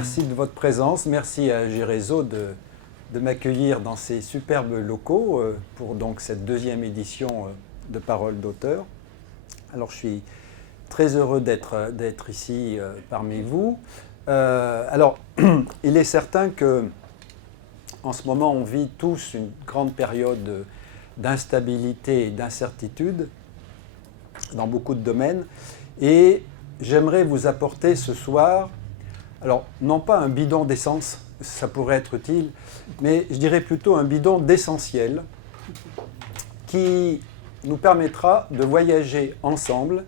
merci de votre présence. Merci à Gérézo de m'accueillir dans ces superbes locaux pour donc cette deuxième édition de Paroles d'auteur. Alors, je suis très heureux d'être ici parmi vous. Alors, il est certain que en ce moment, on vit tous une grande période d'instabilité et d'incertitude dans beaucoup de domaines. Et j'aimerais vous apporter ce soir, alors non pas un bidon d'essence, ça pourrait être utile, mais je dirais plutôt un bidon d'essentiel qui nous permettra de voyager ensemble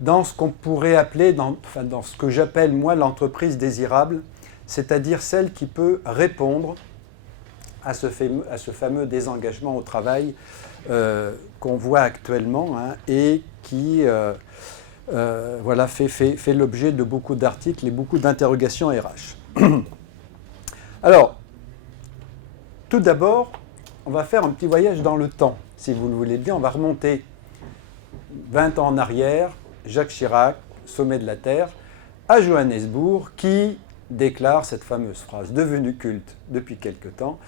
dans ce qu'on pourrait appeler, dans ce que j'appelle moi l'entreprise désirable, c'est-à-dire celle qui peut répondre à ce fameux désengagement au travail qu'on voit actuellement et qui voilà, fait l'objet de beaucoup d'articles et beaucoup d'interrogations RH. Alors, tout d'abord, on va faire un petit voyage dans le temps, si vous le voulez bien. On va remonter 20 ans en arrière, Jacques Chirac, sommet de la Terre, à Johannesburg, qui déclare cette fameuse phrase devenue culte depuis quelque temps: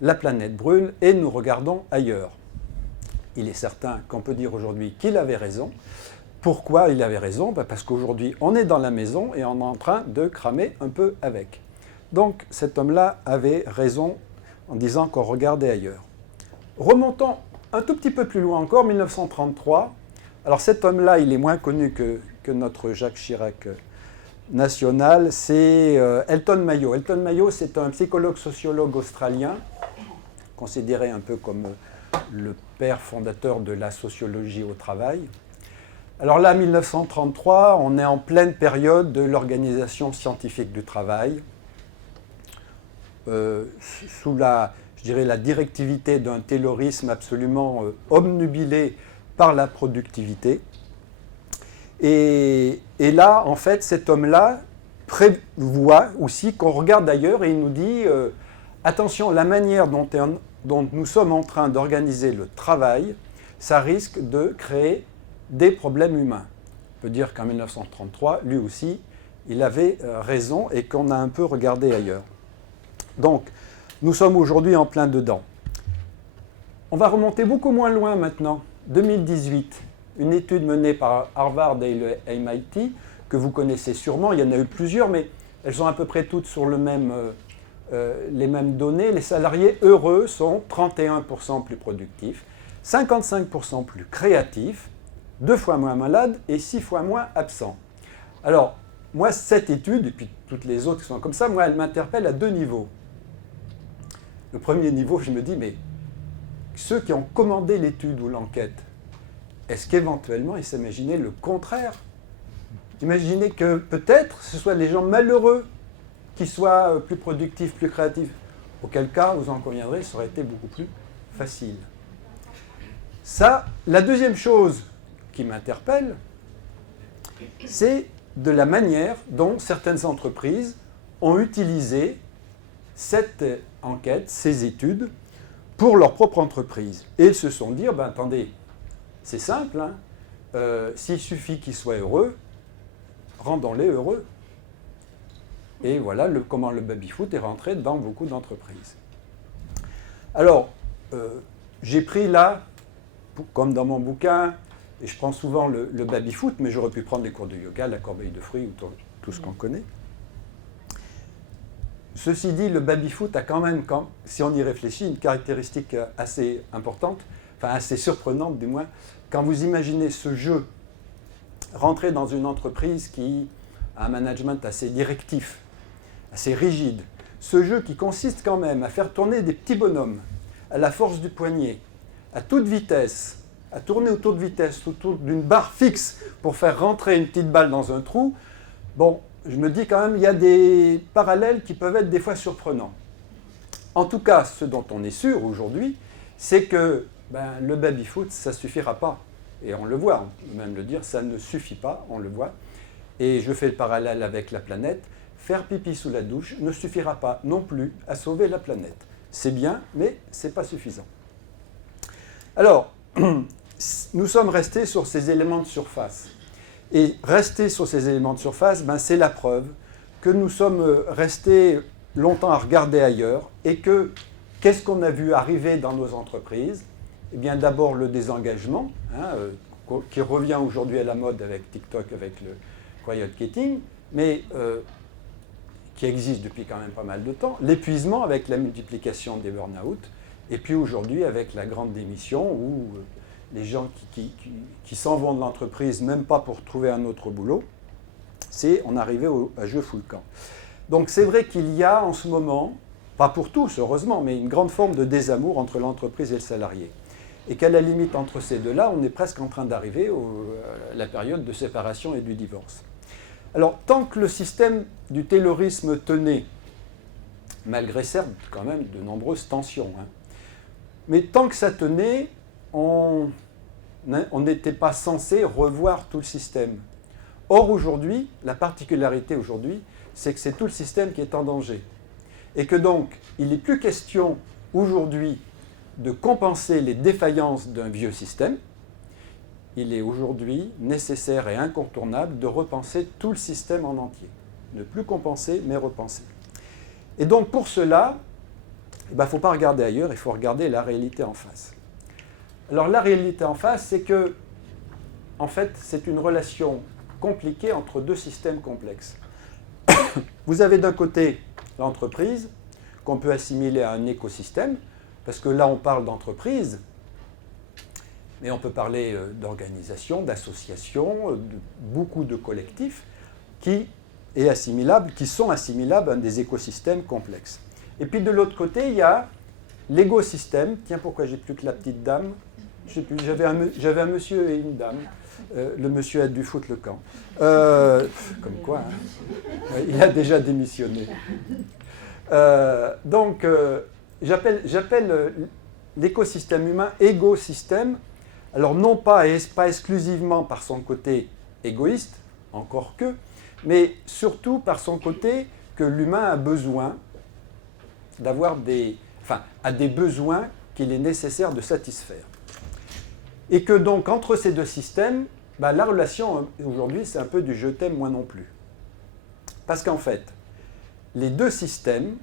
la planète brûle et nous regardons ailleurs. Il est certain qu'on peut dire aujourd'hui qu'il avait raison. Pourquoi il avait raison? Parce qu'aujourd'hui, on est dans la maison et on est en train de cramer un peu avec. Donc, cet homme-là avait raison en disant qu'on regardait ailleurs. Remontons un tout petit peu plus loin encore, 1933. Alors, cet homme-là, il est moins connu que notre Jacques Chirac national, c'est Elton Mayo. Elton Mayo, c'est un psychologue-sociologue australien, considéré un peu comme le père fondateur de la sociologie au travail. Alors là, 1933, on est en pleine période de l'organisation scientifique du travail, sous la directivité d'un taylorisme absolument obnubilé par la productivité. Et là, en fait, cet homme-là prévoit aussi qu'on regarde ailleurs et il nous dit attention, la manière dont nous sommes en train d'organiser le travail, ça risque de créer des problèmes humains. On peut dire qu'en 1933, lui aussi, il avait raison et qu'on a un peu regardé ailleurs. Donc, nous sommes aujourd'hui en plein dedans. On va remonter beaucoup moins loin maintenant, 2018. Une étude menée par Harvard et le MIT, que vous connaissez sûrement, il y en a eu plusieurs, mais elles sont à peu près toutes sur les mêmes données. Les salariés heureux sont 31% plus productifs, 55% plus créatifs, 2 fois moins malades et 6 fois moins absents. Alors, moi, cette étude, et puis toutes les autres qui sont comme ça, moi, elle m'interpelle à 2 niveaux. Le premier niveau, je me dis, mais ceux qui ont commandé l'étude ou l'enquête, est-ce qu'éventuellement, ils s'imaginaient le contraire? Imaginez que peut-être ce soit les gens malheureux qui soient plus productifs, plus créatifs. Auquel cas, vous en conviendrez, ça aurait été beaucoup plus facile. Ça, la deuxième chose qui m'interpelle, c'est de la manière dont certaines entreprises ont utilisé cette enquête, ces études, pour leur propre entreprise. Et ils se sont dit, attendez, c'est simple, s'il suffit qu'ils soient heureux, rendons-les heureux. Et voilà comment le baby-foot est rentré dans beaucoup d'entreprises. Alors, j'ai pris là, comme dans mon bouquin, et je prends souvent le baby-foot, mais j'aurais pu prendre des cours de yoga, la corbeille de fruits, ou tout ce qu'on connaît. Ceci dit, le baby-foot a quand même, si on y réfléchit, une caractéristique assez importante, enfin assez surprenante du moins. Quand vous imaginez ce jeu rentrer dans une entreprise qui a un management assez directif, assez rigide, ce jeu qui consiste quand même à faire tourner des petits bonhommes à la force du poignet, à toute vitesse, à tourner autour de vitesse, autour d'une barre fixe pour faire rentrer une petite balle dans un trou, bon, je me dis quand même, il y a des parallèles qui peuvent être des fois surprenants. En tout cas, ce dont on est sûr aujourd'hui, c'est que le baby-foot, ça ne suffira pas. Et on le voit, on peut même le dire, ça ne suffit pas, on le voit. Et je fais le parallèle avec la planète. Faire pipi sous la douche ne suffira pas non plus à sauver la planète. C'est bien, mais ce n'est pas suffisant. Alors, nous sommes restés sur ces éléments de surface. Et rester sur ces éléments de surface, c'est la preuve que nous sommes restés longtemps à regarder ailleurs et que qu'est-ce qu'on a vu arriver dans nos entreprises? Eh bien d'abord le désengagement, qui revient aujourd'hui à la mode avec TikTok, avec le quiet quitting, mais qui existe depuis quand même pas mal de temps, l'épuisement avec la multiplication des burn-out, et puis aujourd'hui avec la grande démission où les gens qui s'en vont de l'entreprise, même pas pour trouver un autre boulot, on est arrivé à jeu full camp. Donc c'est vrai qu'il y a en ce moment, pas pour tous heureusement, mais une grande forme de désamour entre l'entreprise et le salarié. Et qu'à la limite entre ces deux-là, on est presque en train d'arriver à la période de séparation et du divorce. Alors tant que le système du taylorisme tenait, malgré certes quand même de nombreuses tensions, mais tant que ça tenait, on n'était pas censé revoir tout le système. Or aujourd'hui, la particularité aujourd'hui, c'est que c'est tout le système qui est en danger. Et que donc, il n'est plus question aujourd'hui de compenser les défaillances d'un vieux système. Il est aujourd'hui nécessaire et incontournable de repenser tout le système en entier. Ne plus compenser, mais repenser. Et donc pour cela, il ne faut pas regarder ailleurs, il faut regarder la réalité en face. Alors la réalité en face, c'est que, en fait, c'est une relation compliquée entre deux systèmes complexes. Vous avez d'un côté l'entreprise, qu'on peut assimiler à un écosystème, parce que là on parle d'entreprise, mais on peut parler d'organisations, d'associations, de beaucoup de collectifs qui sont assimilables à des écosystèmes complexes. Et puis de l'autre côté, il y a l'écosystème. Tiens, pourquoi j'ai plus que la petite dame? Je sais plus, j'avais un monsieur et une dame. Le monsieur a dû foutre le camp. Comme quoi, il a déjà démissionné. Donc, j'appelle l'écosystème humain égosystème. Alors, non pas exclusivement par son côté égoïste, encore que, mais surtout par son côté que l'humain a besoin a des besoins qu'il est nécessaire de satisfaire. Et que donc, entre ces deux systèmes, la relation, aujourd'hui, c'est un peu du « je t'aime, moi non plus ». Parce qu'en fait, les deux systèmes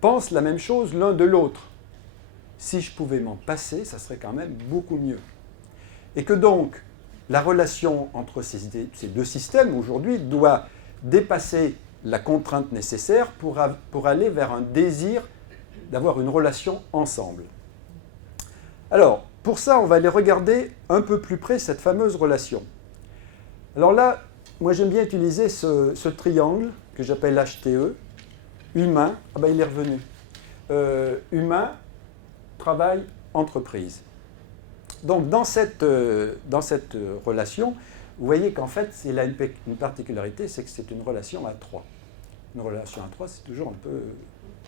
pensent la même chose l'un de l'autre. Si je pouvais m'en passer, ça serait quand même beaucoup mieux. Et que donc, la relation entre ces deux systèmes, aujourd'hui, doit dépasser la contrainte nécessaire pour aller vers un désir d'avoir une relation ensemble. Alors, pour ça, on va aller regarder un peu plus près cette fameuse relation. Alors là, moi j'aime bien utiliser ce triangle que j'appelle HTE, humain, il est revenu, humain, travail, entreprise. Donc dans cette relation, vous voyez qu'en fait, il a une particularité, c'est que c'est une relation à trois. Une relation à trois, c'est toujours un peu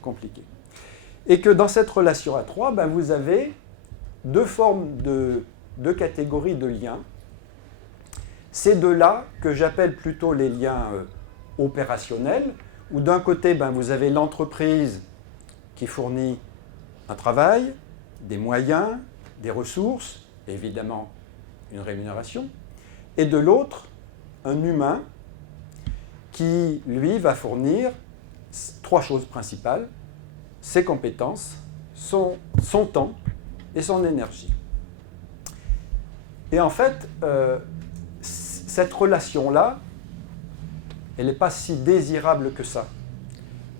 compliqué. Et que dans cette relation à trois, vous avez deux formes deux catégories de liens. Ces deux-là, que j'appelle plutôt les liens opérationnels, où d'un côté, vous avez l'entreprise qui fournit un travail, des moyens, des ressources, et évidemment une rémunération, et de l'autre, un humain qui, lui, va fournir trois choses principales: ses compétences, son temps et son énergie. Et en fait, cette relation-là, elle n'est pas si désirable que ça.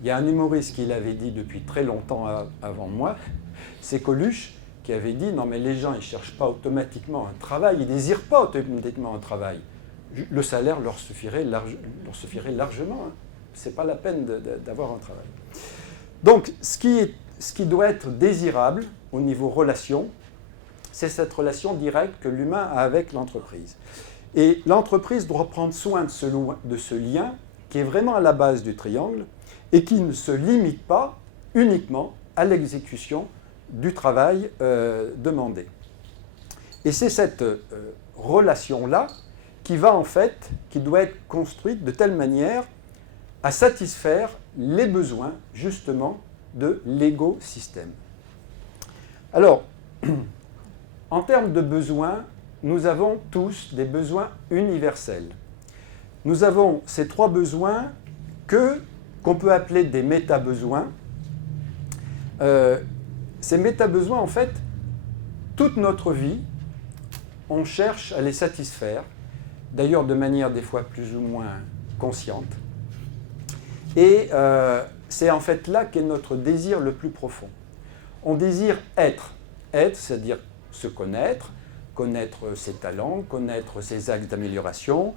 Il y a un humoriste qui l'avait dit depuis très longtemps avant moi, c'est Coluche, qui avait dit « Non mais les gens, ils ne cherchent pas automatiquement un travail, ils ne désirent pas automatiquement un travail. Le salaire leur suffirait largement. Ce n'est pas la peine d'avoir un travail. » Donc, ce qui doit être désirable au niveau relation, c'est cette relation directe que l'humain a avec l'entreprise. Et l'entreprise doit prendre soin de ce lien qui est vraiment à la base du triangle et qui ne se limite pas uniquement à l'exécution du travail demandé. Et c'est cette relation-là qui doit être construite de telle manière à satisfaire les besoins, justement, de l'écosystème. Alors, en termes de besoins, nous avons tous des besoins universels. Nous avons ces trois besoins que qu'on peut appeler des méta-besoins. Ces méta-besoins, en fait, toute notre vie, on cherche à les satisfaire, d'ailleurs de manière des fois plus ou moins consciente. Et c'est en fait là qu'est notre désir le plus profond. On désire être. Être, c'est-à-dire se connaître, connaître ses talents, connaître ses axes d'amélioration,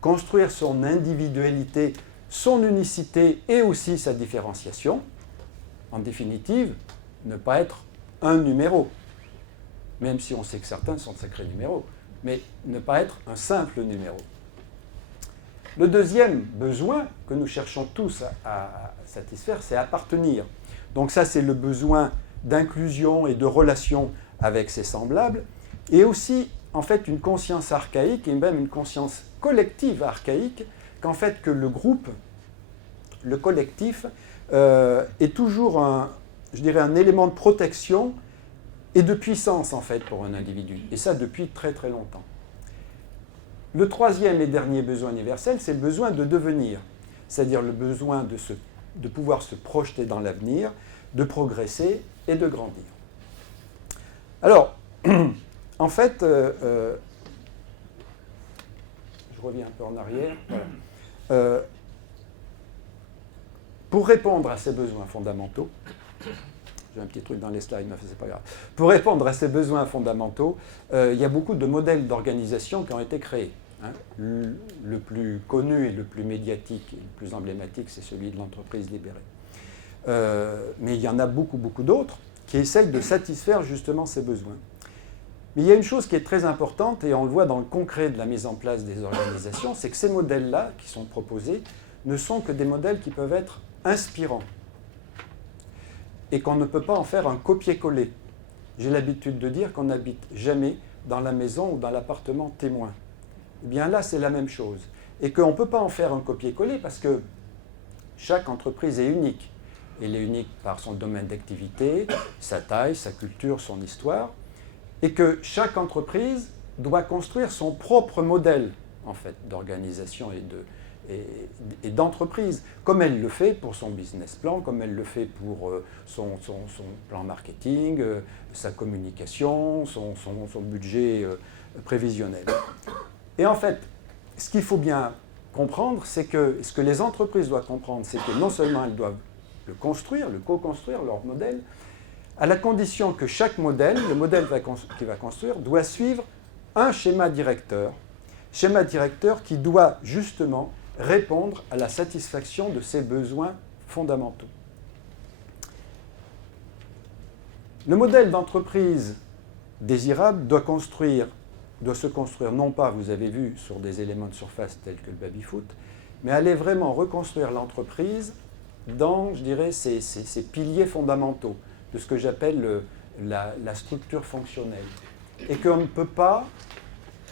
construire son individualité, son unicité et aussi sa différenciation. En définitive, ne pas être un numéro, même si on sait que certains sont de sacrés numéros, mais ne pas être un simple numéro. Le deuxième besoin que nous cherchons tous à satisfaire, c'est appartenir. Donc ça, c'est le besoin d'inclusion et de relation avec ses semblables, et aussi, en fait, une conscience archaïque, et même une conscience collective archaïque, qu'en fait, que le groupe, le collectif, est toujours un élément de protection et de puissance, en fait, pour un individu. Et ça, depuis très, très longtemps. Le troisième et dernier besoin universel, c'est le besoin de devenir, c'est-à-dire le besoin de pouvoir se projeter dans l'avenir, de progresser et de grandir. Alors, en fait, je reviens un peu en arrière. Voilà. Pour répondre à ces besoins fondamentaux, j'ai un petit truc dans les slides, mais c'est pas grave. Pour répondre à ces besoins fondamentaux, il y a beaucoup de modèles d'organisation qui ont été créés. Hein. Le plus connu et le plus médiatique et le plus emblématique, c'est celui de l'entreprise libérée. Mais il y en a beaucoup, beaucoup d'autres qui essayent de satisfaire justement ces besoins. Mais il y a une chose qui est très importante, et on le voit dans le concret de la mise en place des organisations, c'est que ces modèles-là qui sont proposés ne sont que des modèles qui peuvent être inspirants et qu'on ne peut pas en faire un copier-coller. J'ai l'habitude de dire qu'on n'habite jamais dans la maison ou dans l'appartement témoin. Eh bien là, c'est la même chose. Et qu'on ne peut pas en faire un copier-coller parce que chaque entreprise est unique. Elle est unique par son domaine d'activité, sa taille, sa culture, son histoire. Et que chaque entreprise doit construire son propre modèle, en fait, d'organisation et d'entreprise, comme elle le fait pour son business plan, comme elle le fait pour son plan marketing, sa communication, son budget prévisionnel. Et en fait, ce qu'il faut bien comprendre, c'est que ce que les entreprises doivent comprendre, c'est que non seulement elles doivent le construire, le co-construire, leur modèle, à la condition que chaque modèle, le modèle qu'il va construire, doit suivre un schéma directeur qui doit justement répondre à la satisfaction de ses besoins fondamentaux. Le modèle d'entreprise désirable doit se construire non pas, vous avez vu, sur des éléments de surface tels que le baby-foot, mais aller vraiment reconstruire l'entreprise dans, je dirais, ses piliers fondamentaux de ce que j'appelle la structure fonctionnelle. Et qu'on ne peut pas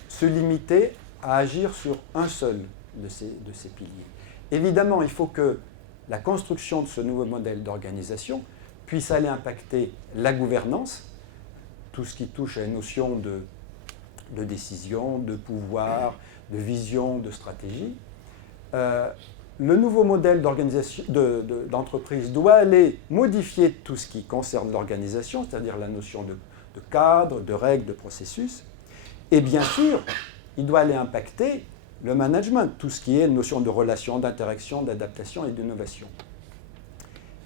se limiter à agir sur un seul de ces piliers. Évidemment, il faut que la construction de ce nouveau modèle d'organisation puisse aller impacter la gouvernance, tout ce qui touche à une notion de décision, de pouvoir, de vision, de stratégie. Le nouveau modèle d'entreprise doit aller modifier tout ce qui concerne l'organisation, c'est-à-dire la notion de cadre, de règles, de processus. Et bien sûr, il doit aller impacter le management, tout ce qui est notion de relation, d'interaction, d'adaptation et d'innovation.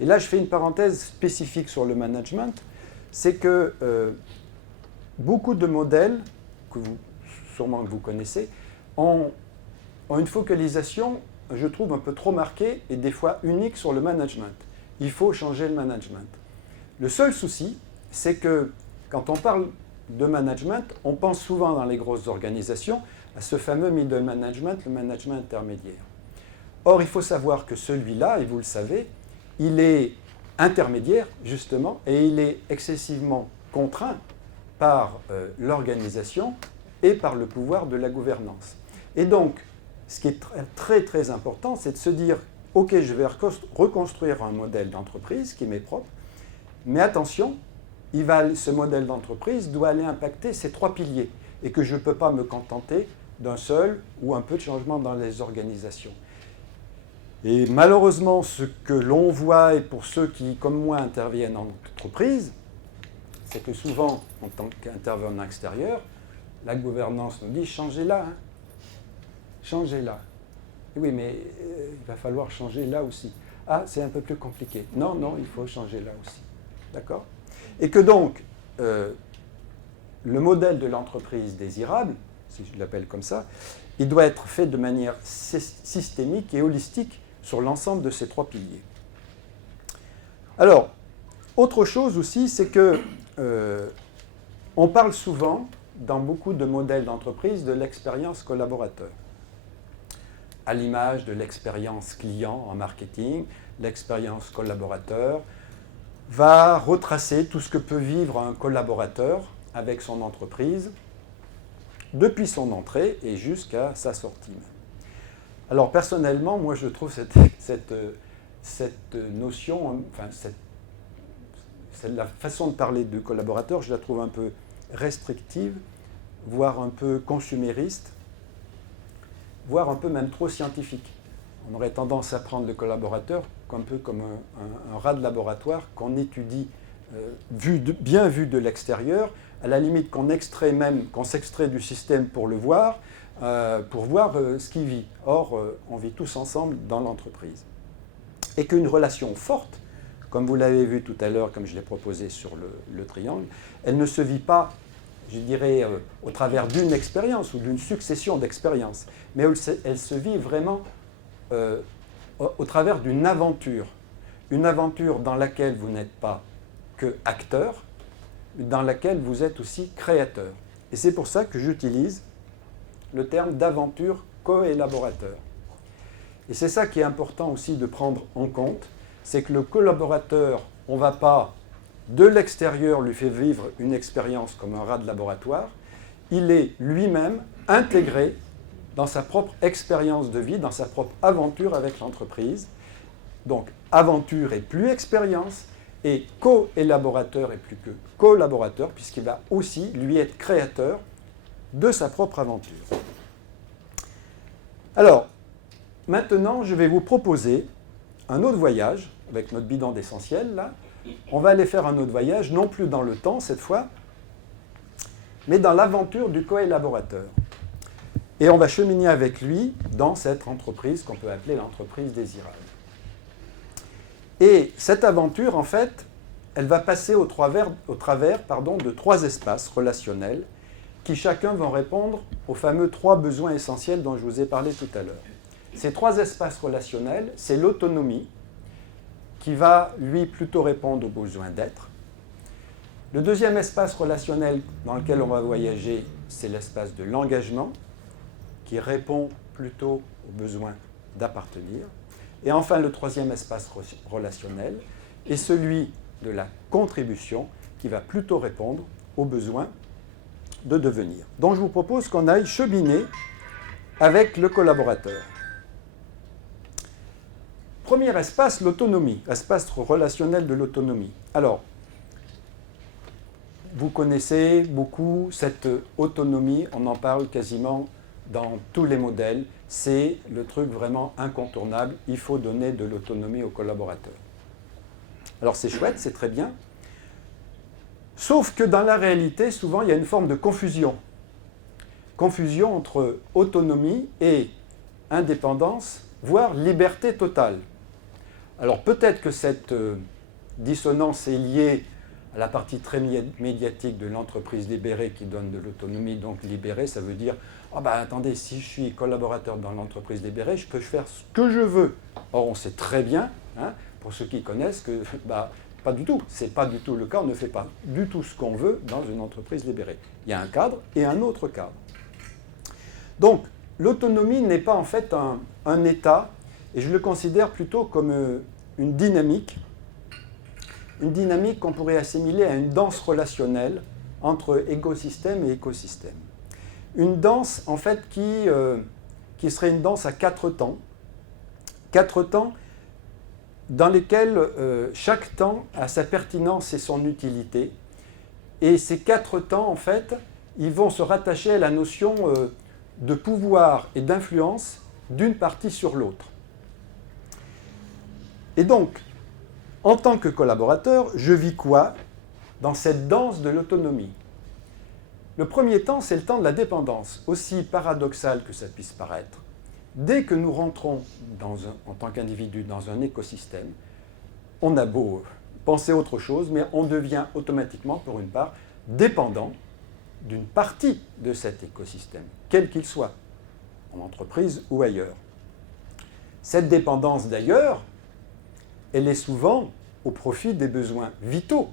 Et là, je fais une parenthèse spécifique sur le management, c'est que beaucoup de modèles, sûrement que vous connaissez, ont une focalisation, je trouve, un peu trop marquée et des fois unique sur le management. Il faut changer le management. Le seul souci, c'est que quand on parle de management, on pense souvent dans les grosses organisations à ce fameux middle management, le management intermédiaire. Or, il faut savoir que celui-là, et vous le savez, il est intermédiaire, justement, et il est excessivement contraint par l'organisation et par le pouvoir de la gouvernance. Et donc, ce qui est très, très important, c'est de se dire, OK, je vais reconstruire un modèle d'entreprise qui m'est propre, mais attention, ce modèle d'entreprise doit aller impacter ces trois piliers et que je ne peux pas me contenter d'un seul ou un peu de changement dans les organisations. Et malheureusement, ce que l'on voit, et pour ceux qui, comme moi, interviennent en entreprise, c'est que souvent, en tant qu'intervenant extérieur, la gouvernance nous dit « changez-la, hein. Changez-la ». Oui, mais il va falloir changer là aussi. Ah, c'est un peu plus compliqué. Non, non, il faut changer là aussi. D'accord ? Et que donc, le modèle de l'entreprise désirable, si je l'appelle comme ça, il doit être fait de manière systémique et holistique sur l'ensemble de ces trois piliers. Alors, autre chose aussi, c'est que on parle souvent, dans beaucoup de modèles d'entreprise, de l'expérience collaborateur. À l'image de l'expérience client en marketing, l'expérience collaborateur va retracer tout ce que peut vivre un collaborateur avec son entreprise depuis son entrée et jusqu'à sa sortie. Alors personnellement, moi je trouve cette notion, enfin la façon de parler de collaborateur, je la trouve un peu restrictive, voire un peu consumériste, voire un peu même trop scientifique. On aurait tendance à prendre le collaborateur un peu comme un rat de laboratoire qu'on étudie bien vu de l'extérieur, à la limite qu'on s'extrait du système pour le voir, pour voir ce qu'il vit. Or, on vit tous ensemble dans l'entreprise. Et qu'une relation forte, comme vous l'avez vu tout à l'heure, comme je l'ai proposé sur le triangle, elle ne se vit pas, je dirais, au travers d'une expérience ou d'une succession d'expériences, mais elle se vit vraiment au travers d'une aventure dans laquelle vous n'êtes pas que acteur, dans laquelle vous êtes aussi créateur. Et c'est pour ça que j'utilise le terme d'aventure coélaborateur. Et c'est ça qui est important aussi de prendre en compte, c'est que le collaborateur, on ne va pas de l'extérieur lui faire vivre une expérience comme un rat de laboratoire, il est lui-même intégré dans sa propre expérience de vie, dans sa propre aventure avec l'entreprise. Donc, aventure et plus expérience, et co-élaborateur et plus que collaborateur, puisqu'il va aussi, lui, être créateur de sa propre aventure. Alors, maintenant, je vais vous proposer un autre voyage, avec notre bidon d'essentiel, là. On va aller faire un autre voyage, non plus dans le temps, cette fois, mais dans l'aventure du coélaborateur. Et on va cheminer avec lui dans cette entreprise qu'on peut appeler l'entreprise désirable. Et cette aventure, en fait, elle va passer au travers de trois espaces relationnels qui chacun vont répondre aux fameux trois besoins essentiels dont je vous ai parlé tout à l'heure. Ces trois espaces relationnels, c'est l'autonomie, qui va, lui, plutôt répondre aux besoins d'être. Le deuxième espace relationnel dans lequel on va voyager, c'est l'espace de l'engagement, qui répond plutôt aux besoins d'appartenir. Et enfin, le troisième espace relationnel est celui de la contribution, qui va plutôt répondre aux besoins de devenir. Donc je vous propose qu'on aille cheminer avec le collaborateur. Premier espace, l'autonomie, espace relationnel de l'autonomie. Alors, vous connaissez beaucoup cette autonomie, on en parle quasiment dans tous les modèles, c'est le truc vraiment incontournable, il faut donner de l'autonomie aux collaborateurs. Alors c'est chouette, c'est très bien, sauf que dans la réalité, souvent il y a une forme de confusion. Confusion entre autonomie et indépendance, voire liberté totale. Alors peut-être que cette dissonance est liée à la partie très médiatique de l'entreprise libérée qui donne de l'autonomie. Donc libérée, ça veut dire « Ah ben attendez, si je suis collaborateur dans l'entreprise libérée, je peux faire ce que je veux. » Or on sait très bien, hein, pour ceux qui connaissent, que pas du tout. Ce n'est pas du tout le cas, on ne fait pas du tout ce qu'on veut dans une entreprise libérée. Il y a un cadre et un autre cadre. Donc l'autonomie n'est pas en fait un état, et je le considère plutôt comme une dynamique qu'on pourrait assimiler à une danse relationnelle entre écosystème et écosystème. Une danse, en fait, qui serait une danse à 4 temps. 4 temps dans lesquels chaque temps a sa pertinence et son utilité. Et ces 4 temps, en fait, ils vont se rattacher à la notion de pouvoir et d'influence d'une partie sur l'autre. Et donc, en tant que collaborateur, je vis quoi dans cette danse de l'autonomie? Le premier temps, c'est le temps de la dépendance, aussi paradoxal que ça puisse paraître. Dès que nous rentrons en tant qu'individu dans un écosystème, on a beau penser autre chose, mais on devient automatiquement, pour une part, dépendant d'une partie de cet écosystème, quel qu'il soit, en entreprise ou ailleurs. Cette dépendance, d'ailleurs, elle est souvent au profit des besoins vitaux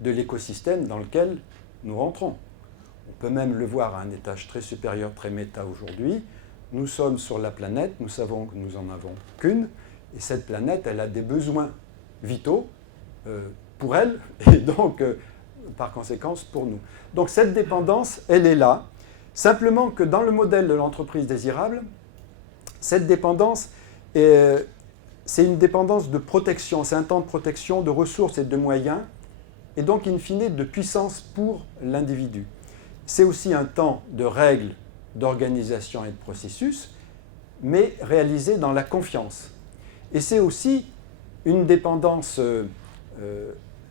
de l'écosystème dans lequel nous rentrons. On peut même le voir à un étage très supérieur, très méta aujourd'hui. Nous sommes sur la planète, nous savons que nous n'en avons qu'une, et cette planète, elle a des besoins vitaux pour elle, et donc, par conséquent, pour nous. Donc cette dépendance, elle est là. Simplement que dans le modèle de l'entreprise désirable, cette dépendance, c'est une dépendance de protection, c'est un temps de protection, de ressources et de moyens, et donc, in fine, de puissance pour l'individu. C'est aussi un temps de règles, d'organisation et de processus, mais réalisé dans la confiance. Et c'est aussi une dépendance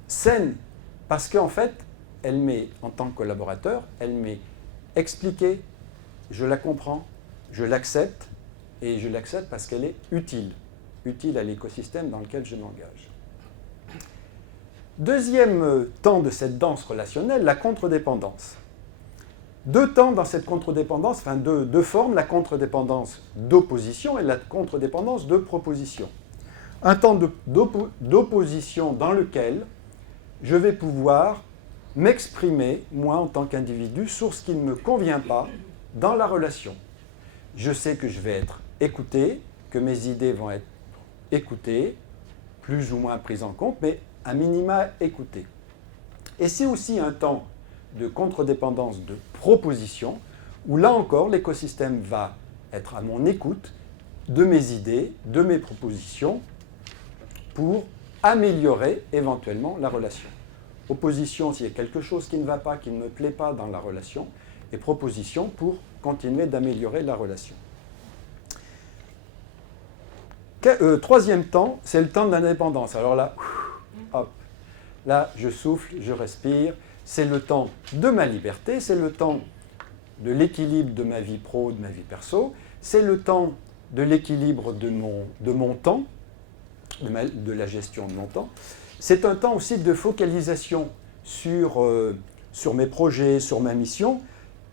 saine, parce qu'en fait, elle m'est, en tant que collaborateur, elle m'est expliquée, je la comprends, je l'accepte, et je l'accepte parce qu'elle est utile à l'écosystème dans lequel je m'engage. Deuxième temps de cette danse relationnelle, la contre-dépendance. Deux temps dans cette contre-dépendance, enfin deux formes, la contre-dépendance d'opposition et la contre-dépendance de proposition. Un temps d'opposition dans lequel je vais pouvoir m'exprimer, moi en tant qu'individu, sur ce qui ne me convient pas dans la relation. Je sais que je vais être écouté, que mes idées vont être écoutées, plus ou moins prises en compte, mais à minima écoutées. Et c'est aussi un temps de contre-dépendance de proposition, où là encore, l'écosystème va être à mon écoute de mes idées, de mes propositions, pour améliorer éventuellement la relation. Opposition s'il y a quelque chose qui ne va pas, qui ne me plaît pas dans la relation, et proposition pour continuer d'améliorer la relation. Troisième temps, c'est le temps de l'indépendance. Alors là, hop, là je souffle, je respire. C'est le temps de ma liberté, c'est le temps de l'équilibre de ma vie pro, de ma vie perso, c'est le temps de l'équilibre de mon temps, de la gestion de mon temps. C'est un temps aussi de focalisation sur mes projets, sur ma mission,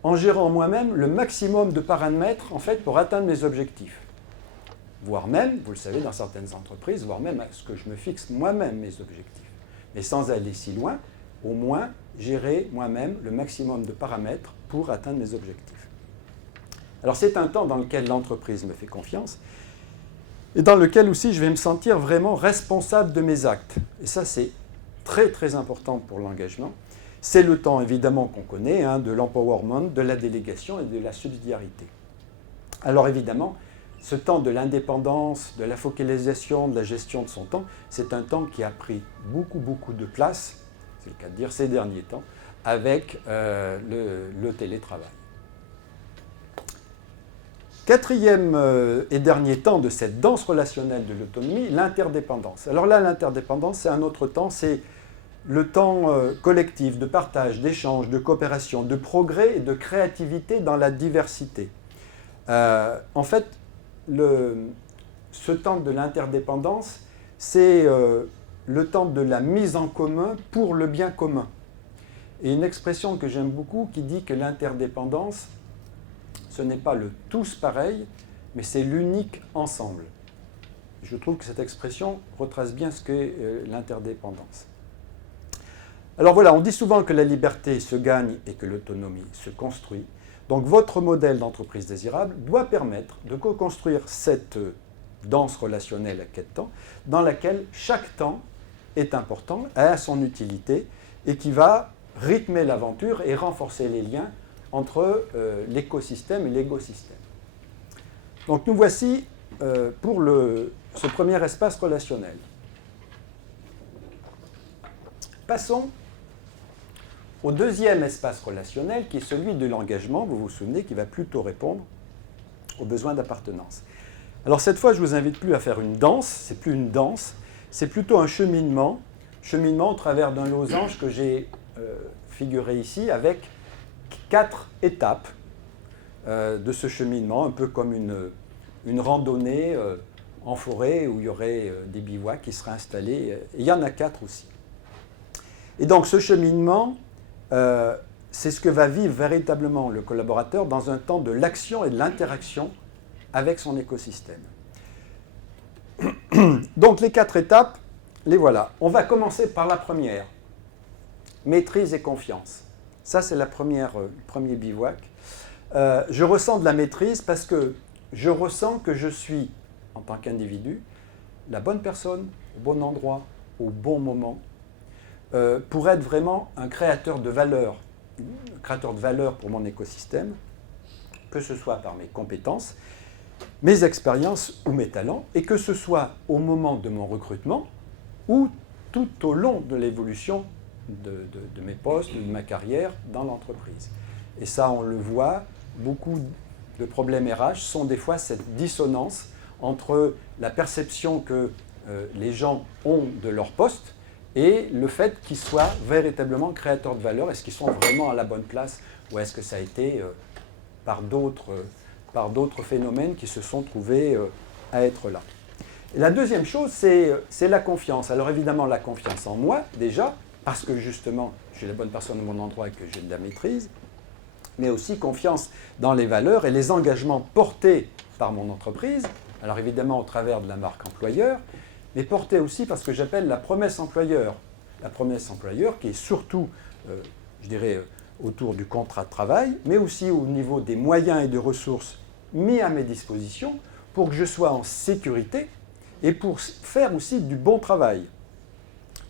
en gérant moi-même le maximum de paramètres en fait, pour atteindre mes objectifs. Voire même, vous le savez, dans certaines entreprises, voire même à ce que je me fixe moi-même mes objectifs. Mais sans aller si loin, au moins gérer moi-même le maximum de paramètres pour atteindre mes objectifs. Alors c'est un temps dans lequel l'entreprise me fait confiance et dans lequel aussi je vais me sentir vraiment responsable de mes actes. Et ça c'est très très important pour l'engagement. C'est le temps évidemment qu'on connaît, de l'empowerment, de la délégation et de la subsidiarité. Alors évidemment, ce temps de l'indépendance, de la focalisation, de la gestion de son temps, c'est un temps qui a pris beaucoup de place, c'est le cas de dire ces derniers temps, avec le télétravail. Quatrième et dernier temps de cette danse relationnelle de l'autonomie, l'interdépendance. Alors là, l'interdépendance, c'est un autre temps, c'est le temps collectif, de partage, d'échange, de coopération, de progrès et de créativité dans la diversité. En fait, ce temps de l'interdépendance, c'est le temps de la mise en commun pour le bien commun. Et une expression que j'aime beaucoup qui dit que l'interdépendance, ce n'est pas le tous pareil, mais c'est l'unique ensemble. Je trouve que cette expression retrace bien ce qu'est l'interdépendance. Alors voilà, on dit souvent que la liberté se gagne et que l'autonomie se construit. Donc votre modèle d'entreprise désirable doit permettre de co-construire cette danse relationnelle à 4 temps, dans laquelle chaque temps est important, a son utilité, et qui va rythmer l'aventure et renforcer les liens entre l'écosystème et l'égosystème. Donc nous voici pour ce premier espace relationnel. Passons au deuxième espace relationnel, qui est celui de l'engagement, vous vous souvenez, qui va plutôt répondre aux besoins d'appartenance. Alors cette fois, je ne vous invite plus à faire une danse, c'est plus une danse, c'est plutôt un cheminement au travers d'un losange que j'ai figuré ici avec 4 étapes de ce cheminement, un peu comme une randonnée en forêt où il y aurait des bivouacs qui seraient installés. Et il y en a 4 aussi. Et donc ce cheminement, c'est ce que va vivre véritablement le collaborateur dans un temps de l'action et de l'interaction avec son écosystème. Donc les 4 étapes, les voilà. On va commencer par la première, maîtrise et confiance. Ça, c'est le premier bivouac. Je ressens de la maîtrise parce que je ressens que je suis, en tant qu'individu, la bonne personne, au bon endroit, au bon moment, pour être vraiment un créateur de valeur pour mon écosystème, que ce soit par mes compétences, mes expériences ou mes talents, et que ce soit au moment de mon recrutement ou tout au long de l'évolution de mes postes, de ma carrière dans l'entreprise. Et ça, on le voit, beaucoup de problèmes RH sont des fois cette dissonance entre la perception que les gens ont de leur poste et le fait qu'ils soient véritablement créateurs de valeur. Est-ce qu'ils sont vraiment à la bonne place ou est-ce que ça a été par d'autres phénomènes qui se sont trouvés à être là. Et la deuxième chose, c'est la confiance. Alors évidemment, la confiance en moi, déjà, parce que justement, je suis la bonne personne au mon endroit et que j'ai de la maîtrise, mais aussi confiance dans les valeurs et les engagements portés par mon entreprise, alors évidemment au travers de la marque employeur, mais portés aussi par ce que j'appelle la promesse employeur. La promesse employeur qui est surtout, je dirais, autour du contrat de travail, mais aussi au niveau des moyens et de ressources mis à mes dispositions pour que je sois en sécurité et pour faire aussi du bon travail.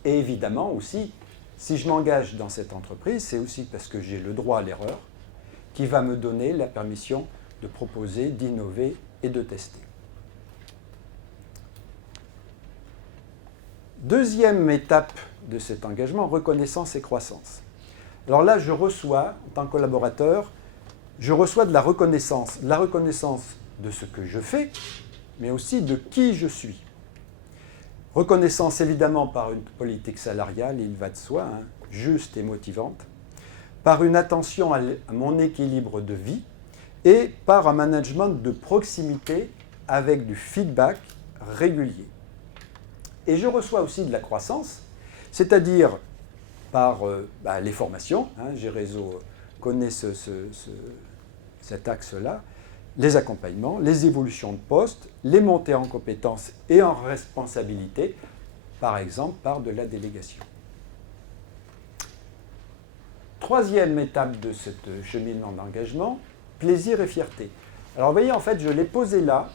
Et évidemment aussi, si je m'engage dans cette entreprise, c'est aussi parce que j'ai le droit à l'erreur qui va me donner la permission de proposer, d'innover et de tester. Deuxième étape de cet engagement, reconnaissance et croissance. Alors là, je reçois, en tant que collaborateur, je reçois de la reconnaissance de ce que je fais, mais aussi de qui je suis. Reconnaissance évidemment par une politique salariale, il va de soi, juste et motivante, par une attention à mon équilibre de vie et par un management de proximité avec du feedback régulier. Et je reçois aussi de la croissance, c'est-à-dire par les formations, G-Réseau connaît cet axe-là, les accompagnements, les évolutions de poste, les montées en compétences et en responsabilité, par exemple par de la délégation. Troisième étape de ce cheminement d'engagement, plaisir et fierté. Alors vous voyez, en fait, je l'ai posé là,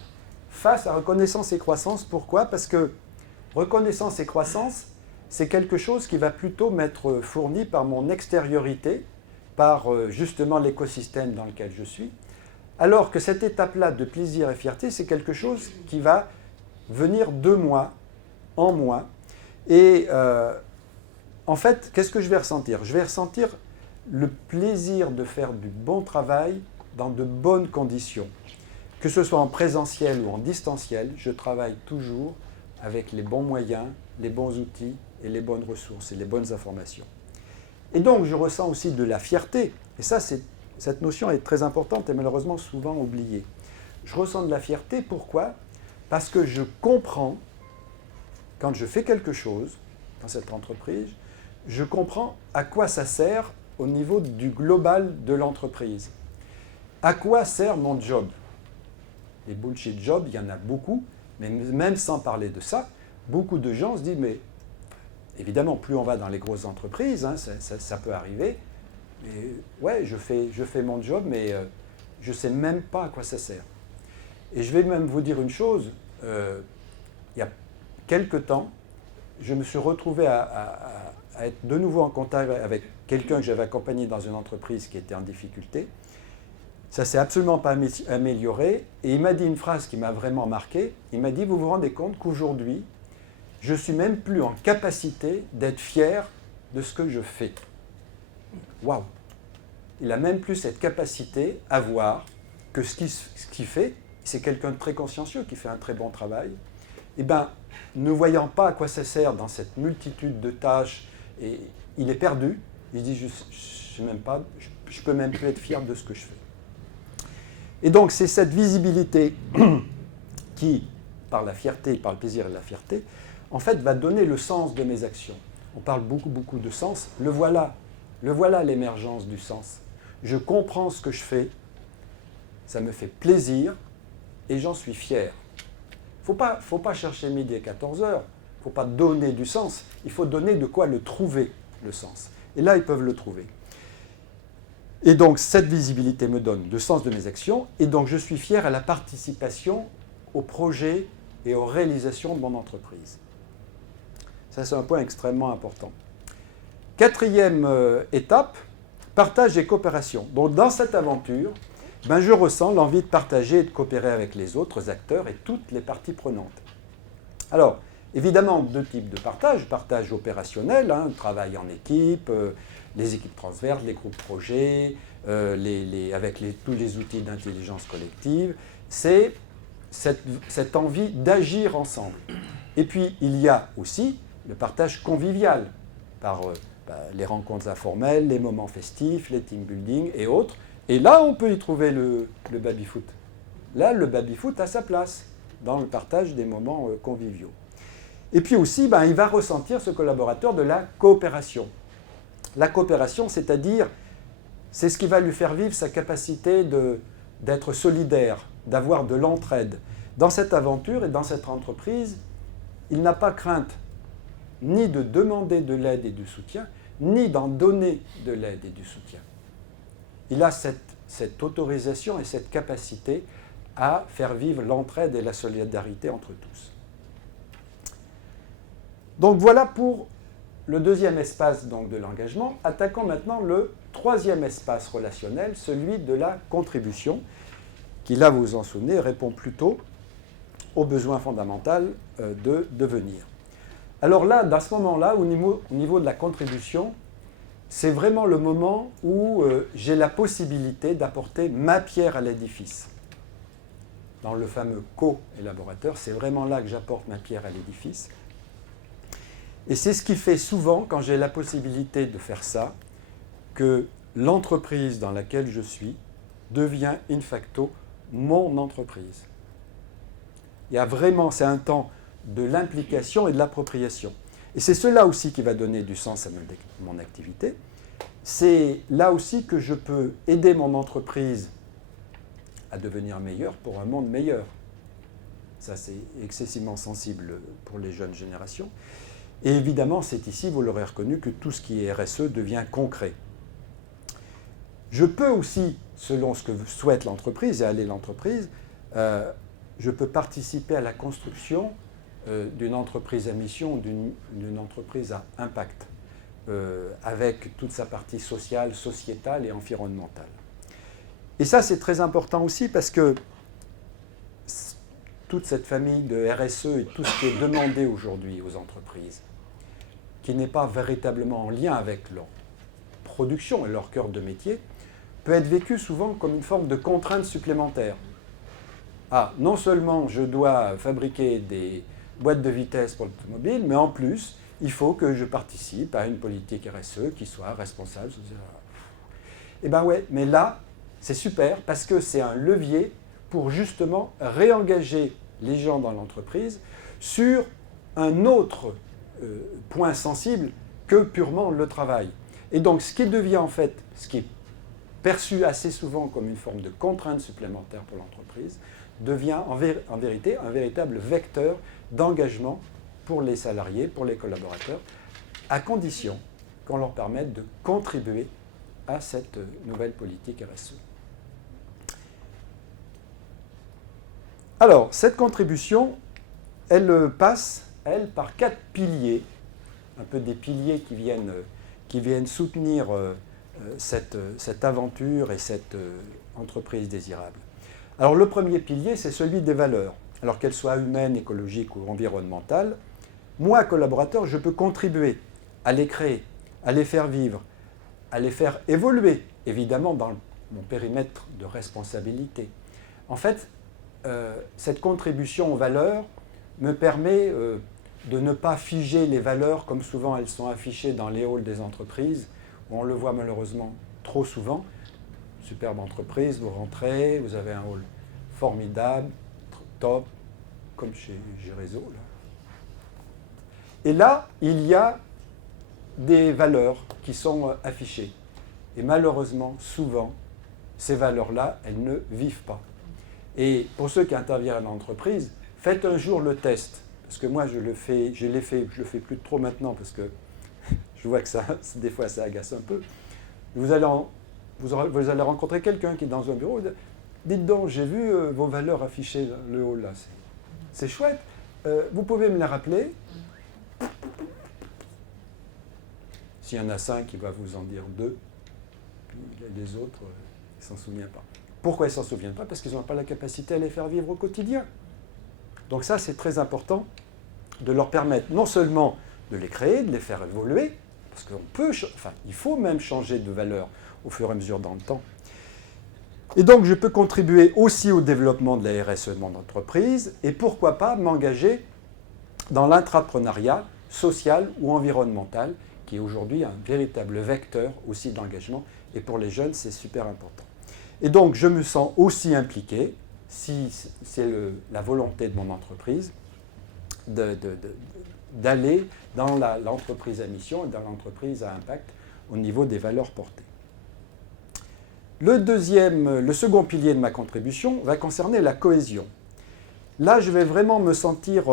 face à reconnaissance et croissance. Pourquoi ? Parce que reconnaissance et croissance, c'est quelque chose qui va plutôt m'être fourni par mon extériorité, par justement l'écosystème dans lequel je suis, alors que cette étape-là de plaisir et fierté, c'est quelque chose qui va venir de moi, en moi. Et en fait, qu'est-ce que je vais ressentir ? Je vais ressentir le plaisir de faire du bon travail dans de bonnes conditions. Que ce soit en présentiel ou en distanciel, je travaille toujours avec les bons moyens, les bons outils et les bonnes ressources et les bonnes informations. Et donc, je ressens aussi de la fierté. Et ça, cette notion est très importante et malheureusement souvent oubliée. Je ressens de la fierté, pourquoi ? Parce que je comprends, quand je fais quelque chose dans cette entreprise, je comprends à quoi ça sert au niveau du global de l'entreprise. À quoi sert mon job ? Les bullshit jobs, il y en a beaucoup, mais même sans parler de ça, beaucoup de gens se disent, mais évidemment, plus on va dans les grosses entreprises, ça peut arriver, mais ouais, je fais mon job, mais je ne sais même pas à quoi ça sert. Et je vais même vous dire une chose, il y a quelque temps, je me suis retrouvé à être de nouveau en contact avec quelqu'un que j'avais accompagné dans une entreprise qui était en difficulté. Ça ne s'est absolument pas amélioré. Et il m'a dit une phrase qui m'a vraiment marqué. Il m'a dit, vous vous rendez compte qu'aujourd'hui, je ne suis même plus en capacité d'être fier de ce que je fais. Waouh! Il n'a même plus cette capacité à voir que ce qu'il fait, c'est quelqu'un de très consciencieux qui fait un très bon travail, eh bien, ne voyant pas à quoi ça sert dans cette multitude de tâches, et il est perdu, il dit je sais même pas, je peux même plus être fier de ce que je fais. Et donc c'est cette visibilité qui, par la fierté, par le plaisir et la fierté, en fait va donner le sens de mes actions. On parle beaucoup de sens, le voilà l'émergence du sens. Je comprends ce que je fais, ça me fait plaisir et j'en suis fier. Faut pas chercher midi à 14 heures, il ne faut pas donner du sens, il faut donner de quoi le trouver, le sens. Et là, ils peuvent le trouver. Et donc, cette visibilité me donne le sens de mes actions, et donc je suis fier à la participation au projet et aux réalisations de mon entreprise. Ça, c'est un point extrêmement important. Quatrième étape, partage et coopération. Donc, dans cette aventure, je ressens l'envie de partager et de coopérer avec les autres acteurs et toutes les parties prenantes. Alors, évidemment, deux types de partage. Partage opérationnel, travail en équipe, les équipes transverses, les groupes projets, avec tous les outils d'intelligence collective. C'est cette envie d'agir ensemble. Et puis, il y a aussi le partage convivial, par les rencontres informelles, les moments festifs, les team building et autres. Et là, on peut y trouver le baby-foot. Là, le baby-foot a sa place dans le partage des moments conviviaux. Et puis aussi, il va ressentir, ce collaborateur, de la coopération. La coopération, c'est-à-dire, c'est ce qui va lui faire vivre sa capacité d'être solidaire, d'avoir de l'entraide. Dans cette aventure et dans cette entreprise, il n'a pas crainte ni de demander de l'aide et du soutien, ni d'en donner de l'aide et du soutien. Il a cette autorisation et cette capacité à faire vivre l'entraide et la solidarité entre tous. Donc voilà pour le deuxième espace donc, de l'engagement. Attaquons maintenant le troisième espace relationnel, celui de la contribution, qui là, vous vous en souvenez, répond plutôt au besoin fondamental de devenir. Alors là, dans ce moment-là, au niveau de la contribution, c'est vraiment le moment où j'ai la possibilité d'apporter ma pierre à l'édifice. Dans le fameux co-élaborateur, c'est vraiment là que j'apporte ma pierre à l'édifice. Et c'est ce qui fait souvent, quand j'ai la possibilité de faire ça, que l'entreprise dans laquelle je suis devient in facto mon entreprise. Il y a vraiment, c'est un temps de l'implication et de l'appropriation. Et c'est cela aussi qui va donner du sens à mon activité. C'est là aussi que je peux aider mon entreprise à devenir meilleure pour un monde meilleur. Ça, c'est excessivement sensible pour les jeunes générations. Et évidemment, c'est ici, vous l'aurez reconnu, que tout ce qui est RSE devient concret. Je peux aussi, selon ce que souhaite l'entreprise et aller l'entreprise, je peux participer à la construction d'une entreprise à mission, d'une entreprise à impact, avec toute sa partie sociale, sociétale et environnementale. Et ça, c'est très important aussi parce que toute cette famille de RSE et tout ce qui est demandé aujourd'hui aux entreprises, qui n'est pas véritablement en lien avec leur production et leur cœur de métier, peut être vécu souvent comme une forme de contrainte supplémentaire. Ah, non seulement je dois fabriquer des boîtes de vitesse pour l'automobile, mais en plus, il faut que je participe à une politique RSE qui soit responsable. Eh bien ouais, mais là, c'est super parce que c'est un levier pour justement réengager les gens dans l'entreprise sur un autre point sensible que purement le travail. Et donc, ce qui devient en fait, ce qui est perçu assez souvent comme une forme de contrainte supplémentaire pour l'entreprise, devient en vérité un véritable vecteur d'engagement pour les salariés, pour les collaborateurs, à condition qu'on leur permette de contribuer à cette nouvelle politique RSE. Alors, cette contribution, elle passe, elle, par 4 piliers, un peu des piliers qui viennent soutenir cette aventure et cette entreprise désirable. Alors, le premier pilier, c'est celui des valeurs. Alors qu'elles soient humaines, écologiques ou environnementales, moi, collaborateur, je peux contribuer à les créer, à les faire vivre, à les faire évoluer, évidemment dans mon périmètre de responsabilité. En fait, cette contribution aux valeurs me permet de ne pas figer les valeurs comme souvent elles sont affichées dans les halls des entreprises, où on le voit malheureusement trop souvent. Superbe entreprise, vous rentrez, vous avez un hall formidable, top, comme chez Gérézo. Là. Et là, il y a des valeurs qui sont affichées. Et malheureusement, souvent, ces valeurs-là, elles ne vivent pas. Et pour ceux qui interviennent en entreprise, faites un jour le test. Parce que moi, je le fais plus trop maintenant parce que je vois que ça, des fois, ça agace un peu. Vous allez rencontrer quelqu'un qui est dans un bureau. Dites donc, j'ai vu vos valeurs affichées dans le hall là. C'est chouette. Vous pouvez me les rappeler? S'il y en a 5, il va vous en dire 2. Puis les autres, ils ne s'en souviennent pas. Pourquoi ils ne s'en souviennent pas? Parce qu'ils n'ont pas la capacité à les faire vivre au quotidien. Donc ça, c'est très important de leur permettre non seulement de les créer, de les faire évoluer, parce qu'on peut, il faut même changer de valeur au fur et à mesure dans le temps. Et donc, je peux contribuer aussi au développement de la RSE de mon entreprise et pourquoi pas m'engager dans l'intrapreneuriat social ou environnemental, qui est aujourd'hui un véritable vecteur aussi d'engagement. Et pour les jeunes, c'est super important. Et donc, je me sens aussi impliqué, si c'est la volonté de mon entreprise, d'aller dans l'entreprise à mission et dans l'entreprise à impact au niveau des valeurs portées. Le second pilier de ma contribution va concerner la cohésion. Là, je vais vraiment me sentir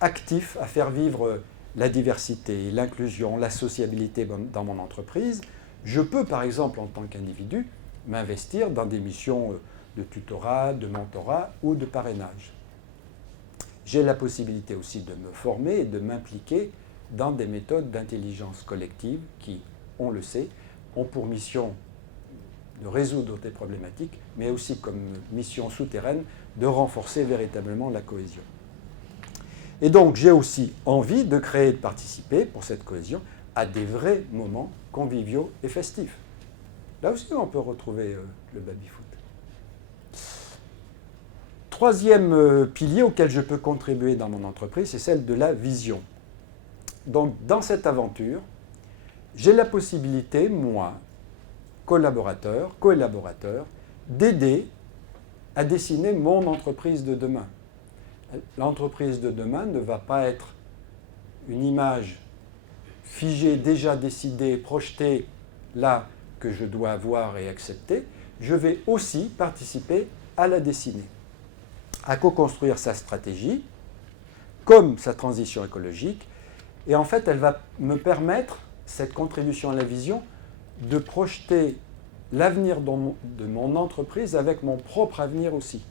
actif à faire vivre la diversité, l'inclusion, la sociabilité dans mon entreprise. Je peux, par exemple, en tant qu'individu, m'investir dans des missions de tutorat, de mentorat ou de parrainage. J'ai la possibilité aussi de me former et de m'impliquer dans des méthodes d'intelligence collective qui, on le sait, ont pour mission de résoudre des problématiques, mais aussi comme mission souterraine de renforcer véritablement la cohésion. Et donc, j'ai aussi envie de créer et de participer, pour cette cohésion, à des vrais moments conviviaux et festifs. Là aussi, on peut retrouver le baby-foot. Troisième pilier auquel je peux contribuer dans mon entreprise, c'est celle de la vision. Donc, dans cette aventure, j'ai la possibilité, moi, collaborateur, d'aider à dessiner mon entreprise de demain. L'entreprise de demain ne va pas être une image figée, déjà décidée, projetée là que je dois avoir et accepter. Je vais aussi participer à la dessiner, à co-construire sa stratégie, comme sa transition écologique. Et en fait, elle va me permettre, cette contribution à la vision, de projeter l'avenir de mon entreprise avec mon propre avenir aussi.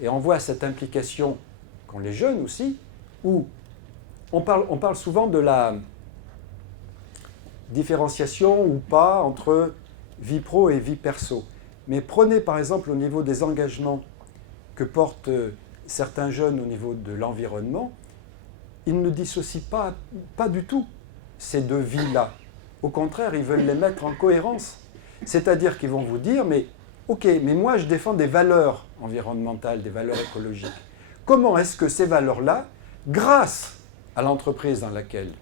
Et on voit cette implication qu'ont les jeunes aussi, où on parle souvent de la différenciation ou pas entre vie pro et vie perso. Mais prenez par exemple au niveau des engagements que portent certains jeunes au niveau de l'environnement, ils ne dissocient pas du tout ces deux vies-là. Au contraire, ils veulent les mettre en cohérence. C'est-à-dire qu'ils vont vous dire, mais ok, mais moi je défends des valeurs environnementales, des valeurs écologiques. Comment est-ce que ces valeurs-là, grâce à l'entreprise dans laquelle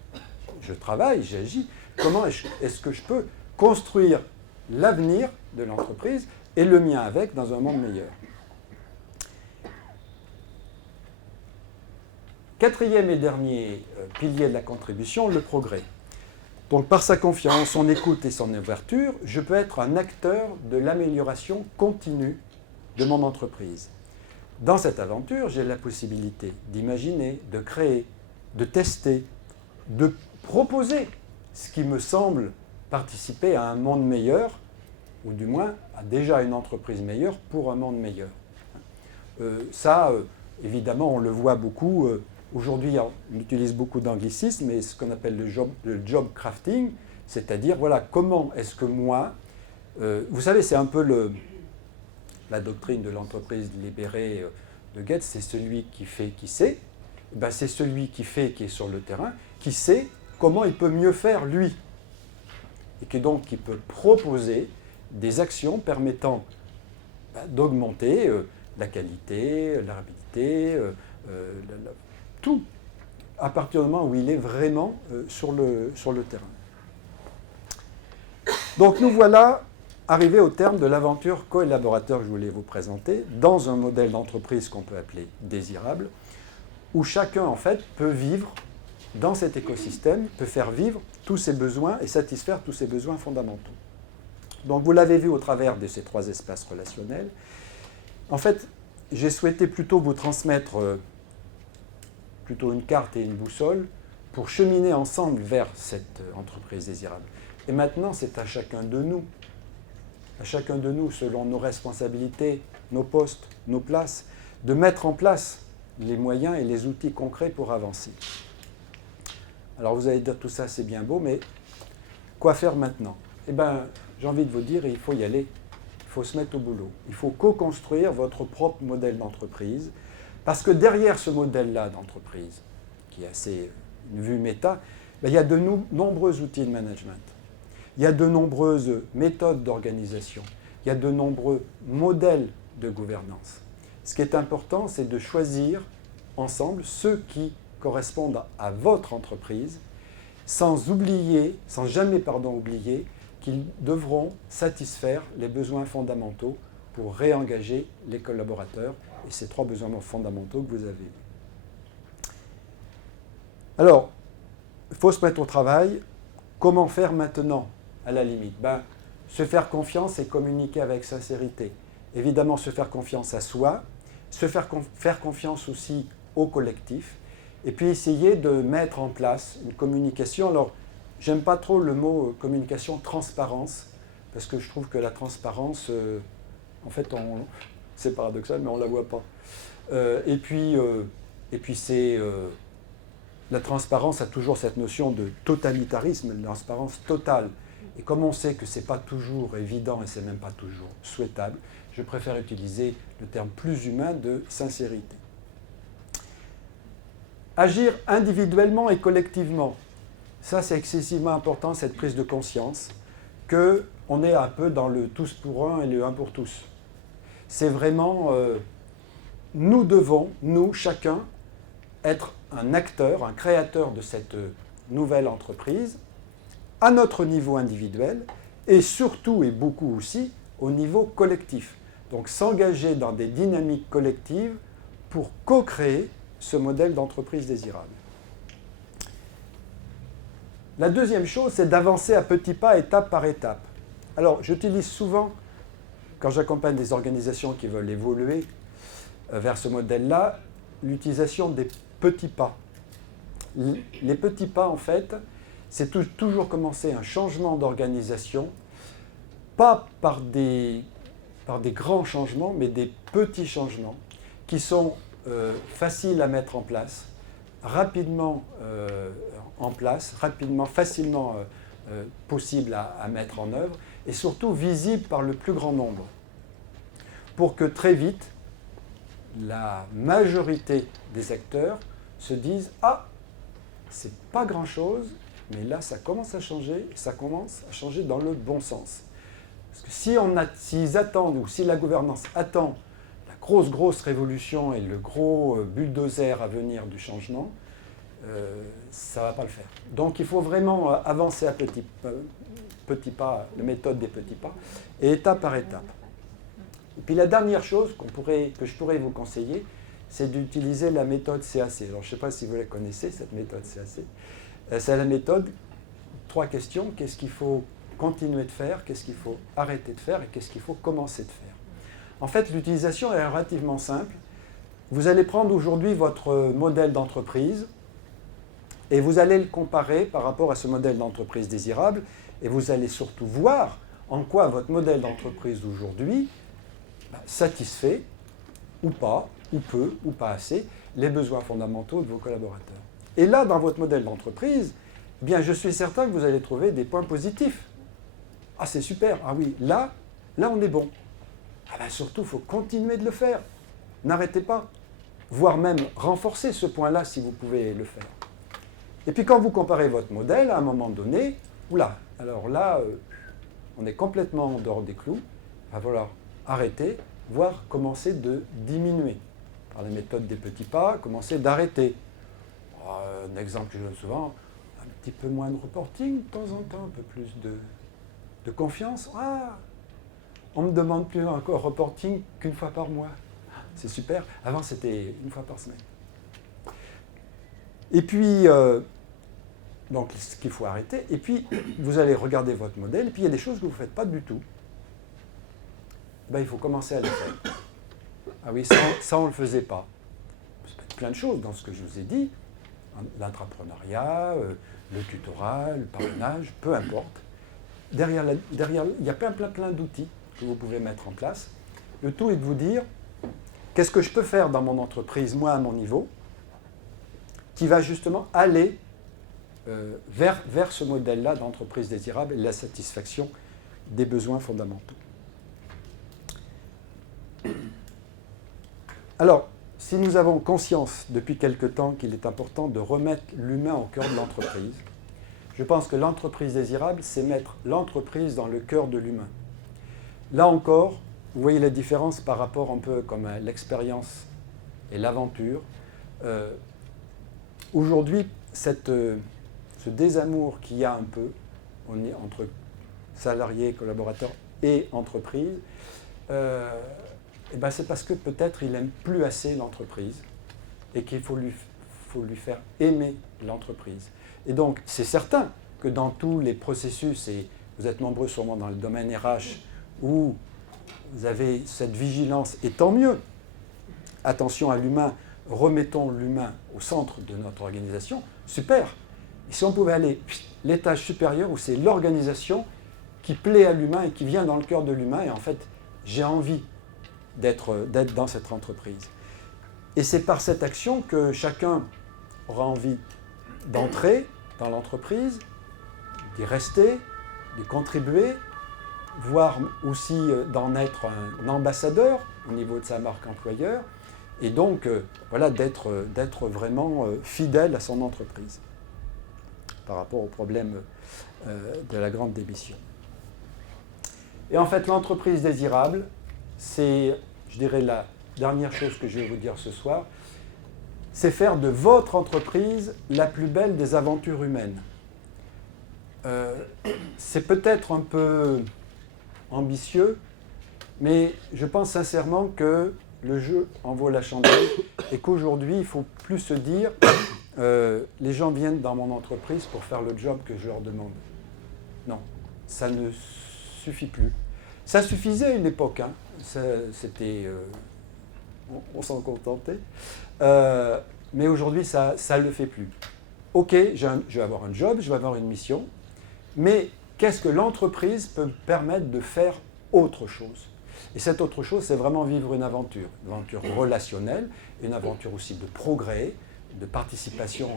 je travaille, j'agis, comment est-ce que je peux construire l'avenir de l'entreprise et le mien avec dans un monde meilleur? Quatrième et dernier pilier de la contribution, le progrès. Donc par sa confiance, son écoute et son ouverture, je peux être un acteur de l'amélioration continue de mon entreprise. Dans cette aventure, j'ai la possibilité d'imaginer, de créer, de tester, de proposer ce qui me semble participer à un monde meilleur, ou du moins à déjà une entreprise meilleure pour un monde meilleur. Évidemment, on le voit beaucoup. Aujourd'hui, on utilise beaucoup d'anglicismes, mais ce qu'on appelle le job crafting, c'est-à-dire, voilà, comment est-ce que moi... vous savez, c'est un peu la doctrine de l'entreprise libérée de Goethe, c'est celui qui fait, qui sait. Ben, c'est celui qui fait, qui est sur le terrain, qui sait comment il peut mieux faire, lui. Et qui donc qui peut proposer des actions permettant d'augmenter la qualité, la rapidité, tout, à partir du moment où il est vraiment sur le terrain. Donc nous voilà arrivés au terme de l'aventure collaborateur que je voulais vous présenter, dans un modèle d'entreprise qu'on peut appeler désirable, où chacun en fait peut vivre dans cet écosystème, peut faire vivre tous ses besoins et satisfaire tous ses besoins fondamentaux. Donc vous l'avez vu au travers de ces 3 espaces relationnels. En fait, j'ai souhaité plutôt vous transmettre plutôt une carte et une boussole pour cheminer ensemble vers cette entreprise désirable. Et maintenant, c'est à chacun de nous, selon nos responsabilités, nos postes, nos places, de mettre en place les moyens et les outils concrets pour avancer. Alors vous allez dire tout ça c'est bien beau, mais quoi faire maintenant? Eh bien, j'ai envie de vous dire, il faut y aller, il faut se mettre au boulot. Il faut co-construire votre propre modèle d'entreprise, parce que derrière ce modèle-là d'entreprise, qui est assez une vue méta, il y a de nombreux outils de management. Il y a de nombreuses méthodes d'organisation. Il y a de nombreux modèles de gouvernance. Ce qui est important, c'est de choisir ensemble ceux qui correspondent à votre entreprise, sans jamais oublier qu'ils devront satisfaire les besoins fondamentaux pour réengager les collaborateurs et ces 3 besoins fondamentaux que vous avez vus. Alors, il faut se mettre au travail. Comment faire maintenant, à la limite? Se faire confiance et communiquer avec sincérité. Évidemment, se faire confiance à soi, faire confiance aussi au collectif, et puis essayer de mettre en place une communication. Alors, j'aime pas trop le mot communication transparence, parce que je trouve que la transparence, en fait, c'est paradoxal, mais on ne la voit pas. Et puis la transparence a toujours cette notion de totalitarisme, de transparence totale. Et comme on sait que ce n'est pas toujours évident et ce n'est même pas toujours souhaitable, je préfère utiliser le terme plus humain de sincérité. Agir individuellement et collectivement, ça c'est excessivement important, cette prise de conscience, qu'on est un peu dans le tous pour un et le un pour tous. C'est vraiment, nous devons, nous, chacun, être un acteur, un créateur de cette nouvelle entreprise, à notre niveau individuel, et surtout et beaucoup aussi au niveau collectif. Donc s'engager dans des dynamiques collectives pour co-créer ce modèle d'entreprise désirable. La deuxième chose, c'est d'avancer à petits pas, étape par étape. Alors, j'utilise souvent, quand j'accompagne des organisations qui veulent évoluer vers ce modèle-là, l'utilisation des petits pas. Les petits pas, en fait, c'est toujours commencer un changement d'organisation, pas par des grands changements, mais des petits changements qui sont faciles à mettre en place, rapidement facilement possibles à mettre en œuvre, et surtout visibles par le plus grand nombre, pour que très vite, la majorité des acteurs se disent « Ah, c'est pas grand-chose, mais là, ça commence à changer, et ça commence à changer dans le bon sens. » Parce que s'ils attendent, ou si la gouvernance attend la grosse révolution et le gros bulldozer à venir du changement, ça ne va pas le faire. Donc il faut vraiment avancer à petits pas, la méthode des petits pas, et étape par étape. Et puis la dernière chose que je pourrais vous conseiller, c'est d'utiliser la méthode CAC. Alors je ne sais pas si vous la connaissez, cette méthode CAC. C'est la méthode, 3 questions, qu'est-ce qu'il faut continuer de faire, qu'est-ce qu'il faut arrêter de faire et qu'est-ce qu'il faut commencer de faire. En fait, l'utilisation est relativement simple. Vous allez prendre aujourd'hui votre modèle d'entreprise et vous allez le comparer par rapport à ce modèle d'entreprise désirable et vous allez surtout voir en quoi votre modèle d'entreprise d'aujourd'hui satisfait ou pas, ou peu, ou pas assez, les besoins fondamentaux de vos collaborateurs. Et là, dans votre modèle d'entreprise, eh bien, je suis certain que vous allez trouver des points positifs. Ah, c'est super, ah oui, là on est bon. Ah ben surtout, il faut continuer de le faire. N'arrêtez pas, voire même renforcer ce point-là si vous pouvez le faire. Et puis quand vous comparez votre modèle, à un moment donné, oula, alors là, on est complètement en dehors des clous, il va falloir arrêter voire commencer de diminuer. Par la méthode des petits pas, commencer d'arrêter. Un exemple que je donne souvent, un petit peu moins de reporting de temps en temps, un peu plus de confiance. On me demande plus encore reporting qu'une fois par mois. C'est super. Avant, c'était une fois par semaine. Et puis, donc, ce qu'il faut arrêter. Et puis, vous allez regarder votre modèle. Et puis, il y a des choses que vous ne faites pas du tout. Il faut commencer à les faire. Ah oui, ça on ne le faisait pas. Ça peut être plein de choses dans ce que je vous ai dit. L'intrapreneuriat, le tutorat, le parrainage, peu importe. Derrière, il y a plein d'outils que vous pouvez mettre en place. Le tout est de vous dire, qu'est-ce que je peux faire dans mon entreprise, moi, à mon niveau, qui va justement aller vers ce modèle-là d'entreprise désirable et la satisfaction des besoins fondamentaux. Alors, si nous avons conscience depuis quelque temps qu'il est important de remettre l'humain au cœur de l'entreprise, je pense que l'entreprise désirable, c'est mettre l'entreprise dans le cœur de l'humain. Là encore, vous voyez la différence par rapport un peu comme à l'expérience et l'aventure. Aujourd'hui, ce désamour qu'il y a un peu entre salariés, collaborateurs et entreprise, c'est parce que peut-être il n'aime plus assez l'entreprise et qu'il faut lui faire aimer l'entreprise. Et donc, c'est certain que dans tous les processus, et vous êtes nombreux sûrement dans le domaine RH, où vous avez cette vigilance, et tant mieux, attention à l'humain, remettons l'humain au centre de notre organisation, super. Et si on pouvait aller l'étage supérieur, où c'est l'organisation qui plaît à l'humain et qui vient dans le cœur de l'humain, et en fait, j'ai envie d'être dans cette entreprise. Et c'est par cette action que chacun aura envie d'entrer dans l'entreprise, d'y rester, de contribuer, voire aussi d'en être un ambassadeur au niveau de sa marque employeur, et donc d'être vraiment fidèle à son entreprise par rapport au problème de la grande démission. Et en fait, l'entreprise désirable, c'est, je dirais, la dernière chose que je vais vous dire ce soir, c'est faire de votre entreprise la plus belle des aventures humaines. C'est peut-être un peu ambitieux, mais je pense sincèrement que le jeu en vaut la chandelle et qu'aujourd'hui, il ne faut plus se dire les gens viennent dans mon entreprise pour faire le job que je leur demande. Non, ça ne suffit plus. Ça suffisait à une époque, hein. On s'en contentait. Mais aujourd'hui, ça ne le fait plus. Ok, je vais avoir un job, je vais avoir une mission, mais qu'est-ce que l'entreprise peut me permettre de faire autre chose? Et cette autre chose, c'est vraiment vivre une aventure relationnelle, une aventure aussi de progrès, de participation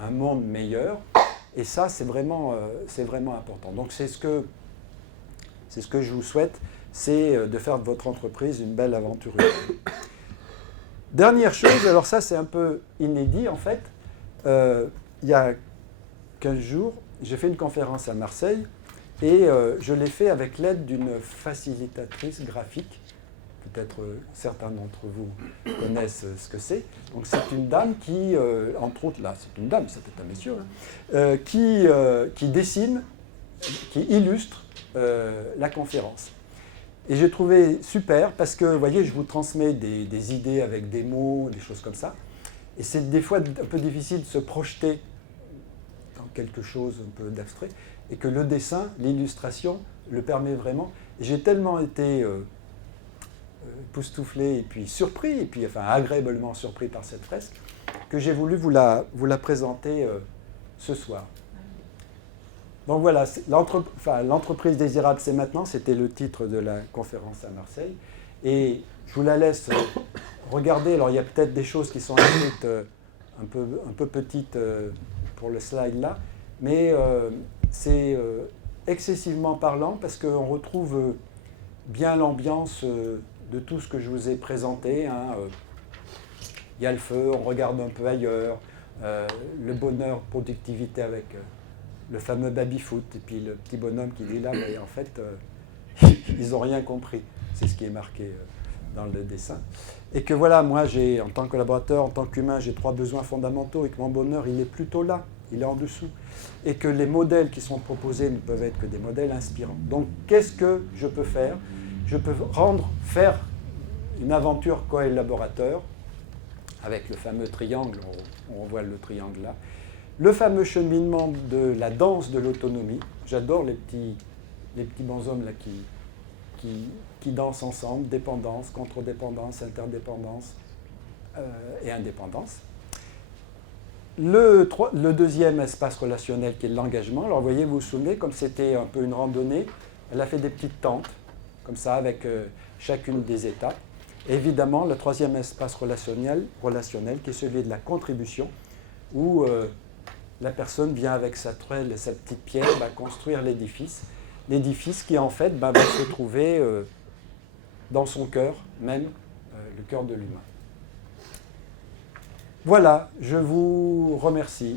à un monde meilleur. Et ça, c'est vraiment important. Donc c'est ce que je vous souhaite, c'est de faire de votre entreprise une belle aventure humaine. Dernière chose, alors ça c'est un peu inédit en fait, il y a 15 jours, j'ai fait une conférence à Marseille et je l'ai fait avec l'aide d'une facilitatrice graphique. Peut-être certains d'entre vous connaissent ce que c'est. Donc c'est une dame qui, entre autres, là c'est une dame, c'était un monsieur, hein, qui dessine, qui illustre la conférence. Et j'ai trouvé super parce que, vous voyez, je vous transmets des idées avec des mots, des choses comme ça. Et c'est des fois un peu difficile de se projeter dans quelque chose un peu d'abstrait. Et que le dessin, l'illustration, le permet vraiment. Et j'ai tellement été époustouflé et puis surpris, et puis enfin agréablement surpris par cette fresque, que j'ai voulu vous la présenter ce soir. Donc voilà, l'entreprise désirable, c'est maintenant, c'était le titre de la conférence à Marseille. Et je vous la laisse regarder. Alors il y a peut-être des choses qui sont un peu petites pour le slide là, mais c'est excessivement parlant parce qu'on retrouve bien l'ambiance de tout ce que je vous ai présenté. Hein. Il y a le feu, on regarde un peu ailleurs, le bonheur, productivité avec le fameux baby-foot, et puis le petit bonhomme qui dit là, mais en fait, ils n'ont rien compris. C'est ce qui est marqué dans le dessin. Et que voilà, moi, en tant que collaborateur, en tant qu'humain, j'ai 3 besoins fondamentaux et que mon bonheur, il est plutôt là, il est en dessous. Et que les modèles qui sont proposés ne peuvent être que des modèles inspirants. Donc, qu'est-ce que je peux faire? Je peux faire une aventure collaborateur avec le fameux triangle, on voit le triangle là. Le fameux cheminement de la danse de l'autonomie. J'adore les petits bonshommes là qui dansent ensemble, dépendance, contre-dépendance, interdépendance et indépendance. Le deuxième espace relationnel qui est l'engagement. Alors vous voyez, vous vous souvenez, comme c'était un peu une randonnée, elle a fait des petites tentes, comme ça, avec chacune des étapes. Et évidemment, le troisième espace relationnel qui est celui de la contribution, où la personne vient avec sa truelle et sa petite pierre construire l'édifice. L'édifice qui en fait va se trouver dans son cœur, même le cœur de l'humain. Voilà, je vous remercie.